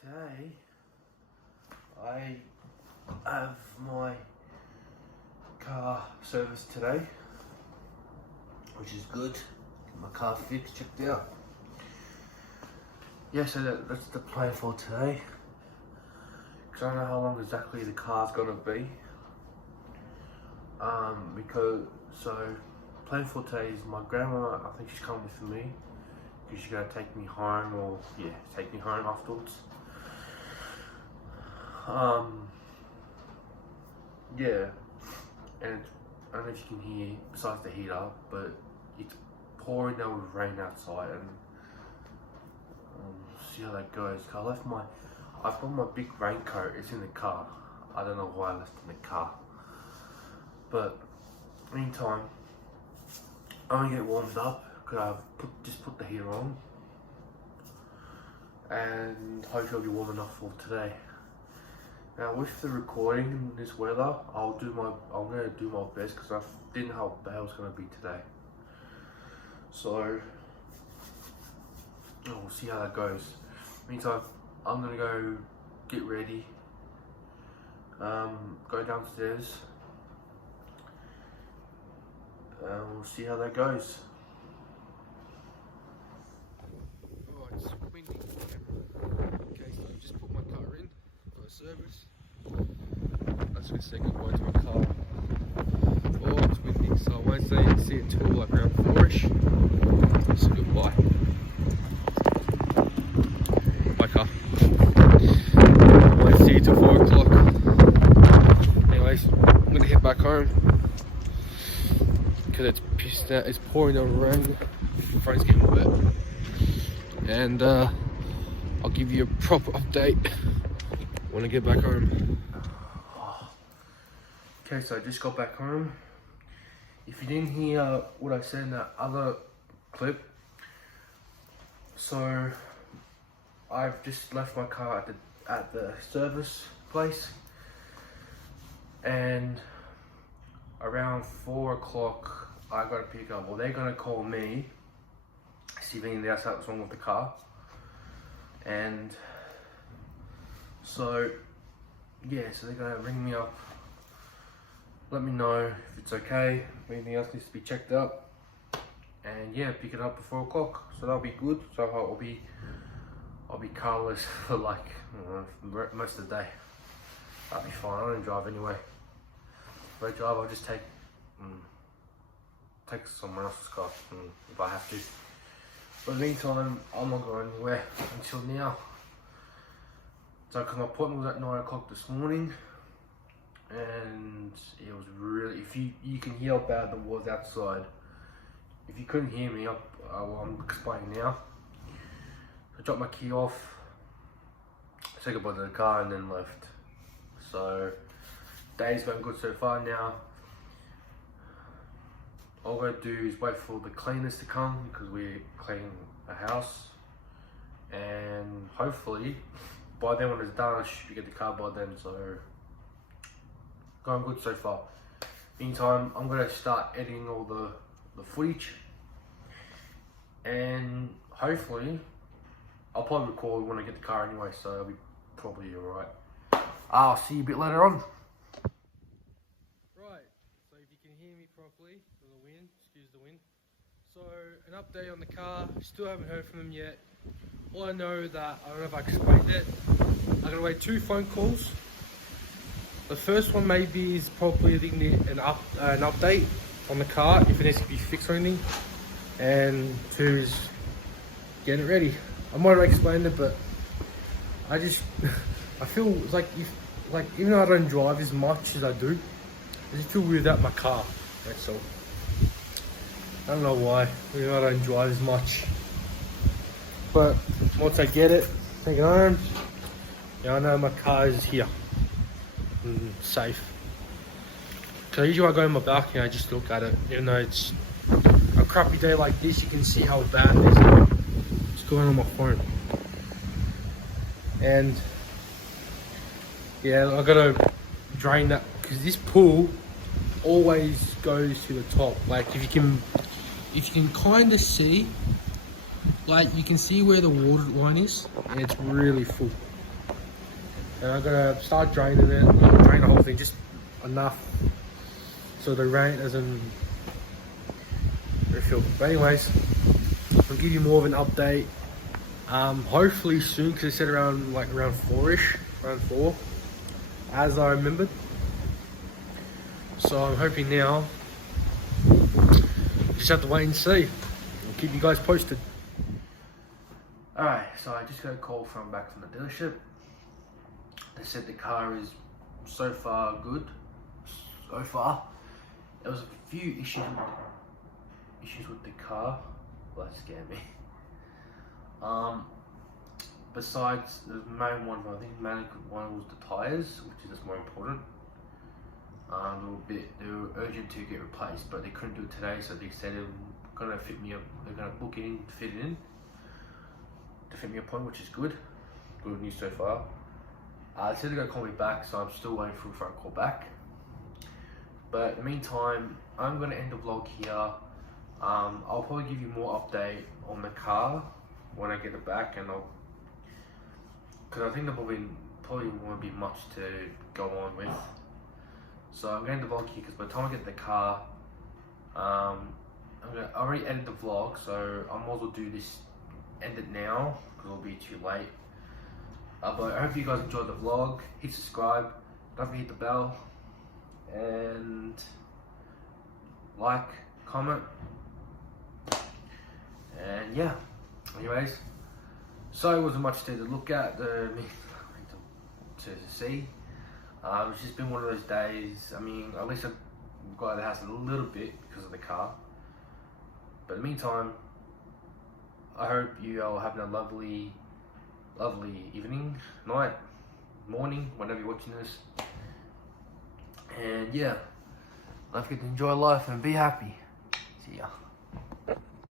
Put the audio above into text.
Today I have my car serviced today, which is good. Get my car fixed, checked out. Yeah, so that's the plan for today. Because I don't know how long exactly the car's gonna be. Plan for today is my grandma, I think she's coming with me. Because she's gonna take me home, or yeah, take me home afterwards. Yeah, and I don't know if you can hear, besides the heater, but it's pouring down with rain outside, and see how that goes. I've got my big raincoat, it's in the car. I don't know why I left it in the car. But meantime, I'm gonna get warmed up because I've just put the heater on, and hopefully I'll be warm enough for today. Now with the recording in this weather, I'm gonna do my best because I didn't know how bad it was gonna be today. So we'll see how that goes. Meantime, I'm gonna go get ready, go downstairs, and we'll see how that goes. Alright, it's windy. Okay, so I've just put my car in for a service. I'm just going to say goodbye to my car. Oh, it's windy, so I won't see it until like around 4ish. So goodbye. My car. I won't see you till 4 o'clock. Anyways, I'm going to head back home. Because it's pissed out, it's pouring down rain. My phone's getting wet. And I'll give you a proper update when I get back home. Okay, so I just got back home. If you didn't hear what I said in that other clip, so I've just left my car at the service place, and around 4 o'clock I got to pick up, or they're gonna call me, see if anything else that's wrong with the car. And so yeah, so they're gonna ring me up, let me know if it's okay, if anything else needs to be checked up, and yeah, pick it up at 4 o'clock. So that'll be good. So I'll be carless for like most of the day. That'll be fine. I don't drive anyway. If I drive, I'll just take someone else's car if I have to. But in the meantime, I'm not going anywhere until now. So, because my appointment was at 9 o'clock this morning, and it was really, if you can hear how bad the was outside. If you couldn't hear me, I'm explaining now. I dropped my key off, said goodbye to the car, and then left. So, day's going good so far now. All I'm going to do is wait for the cleaners to come because we're cleaning a house, and hopefully by then when it's done I should get the car by then. So going good so far. Meantime, I'm going to start editing all the footage, and hopefully I'll probably record when I get the car anyway, so it'll be probably alright. I'll see you a bit later on. Right, so if you can hear me properly, for the wind, excuse the wind. So, an update on the car, still haven't heard from them yet. All I know that, I don't know if I explained it, I'm going to wait 2 phone calls. The first one maybe is probably an update on the car, if it needs to be fixed or anything. And 2 is getting it ready. I might have explained it, but I feel like even though I don't drive as much as I do, I just feel weird without my car, that's all. I don't know why, even though I don't drive as much. But once I get it, take it home, yeah, I know my car is here, and safe. So usually I go in my balcony and I just look at it, even though it's a crappy day like this, you can see how bad it is. It's going on my phone. And yeah, I gotta drain that, because this pool always goes to the top. Like if you can kind of see, like you can see where the water line is, and it's really full. and I'm gonna start draining it. I'm gonna drain the whole thing, just enough so the rain doesn't refill. But anyways, I'll give you more of an update. Hopefully soon, because I said around 4ish, around 4, as I remembered. So I'm hoping now. Just have to wait and see. I'll keep you guys posted. Alright, so I just got a call back from the dealership. They said the car is so far good. So far. There was a few issues with the car. Well, that scared me. Besides the main one, I think the main one was the tyres, which is more important. They were urgent to get replaced, but they couldn't do it today, so they said they're gonna fit me up. They're gonna book it in, fit it in, to fit me a point, which is good. Good news so far. They said they're gonna call me back, so I'm still waiting for a phone call back. But in the meantime, I'm gonna end the vlog here. I'll probably give you more update on the car when I get it back, and because I think there probably won't be much to go on with. So I'm going to end the vlog here because by the time I get the car, I already edited the vlog, so I might as well do this, end it now, because it'll be too late. But I hope you guys enjoyed the vlog. Hit subscribe, don't forget the bell, and like, comment, and yeah. Anyways, so it wasn't much to look at, to see. It's just been one of those days. I mean, at least I got out of the house a little bit because of the car. But in the meantime, I hope you are having a lovely evening, night, morning, whenever you're watching this. And yeah, don't forget to enjoy life and be happy. See ya.